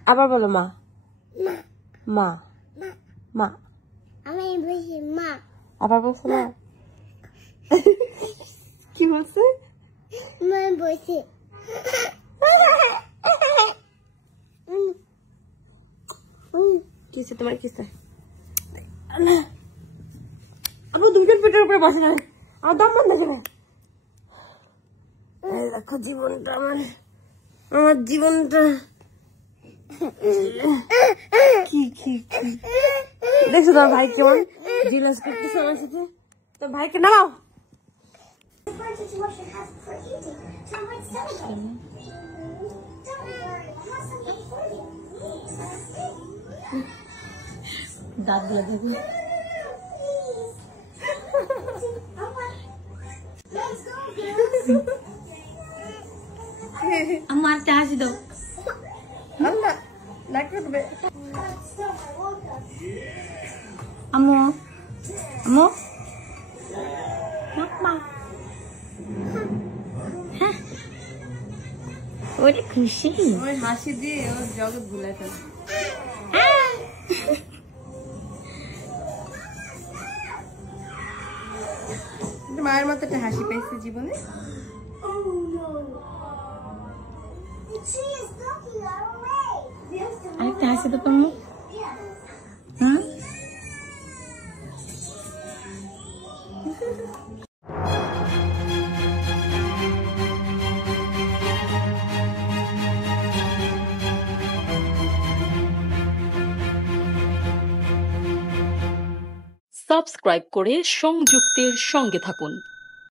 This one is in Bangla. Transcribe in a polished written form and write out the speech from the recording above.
আবার বলো মা। মা মা। আমি বলছি মা। আবার বলছো না? কি বলছে? মা বলছি। কিসে তোমার কিসে? আমার দুজন পেটের উপরে বসে না, আমার দম বন্ধ করে। দেখো জীবনটা আমার জীবনটা কি কি কি দেখছো তোমার ভাই কেমন জিলাস করতেছে আমার সাথে? তোর ভাইকে নামাও। দাঁত গুলো দেখো। আমার হাসি দাও। আমো আমো ওরে খুশি ওই হাসি দিয়ে ওর জগৎ ভুলে ফেলে। মায়ের মতো একটা হাসি পেয়েছি জীবনে। আরেকটা হাসি তো তুমি। সাবস্ক্রাইব করে সংযুক্তের সঙ্গে থাকুন।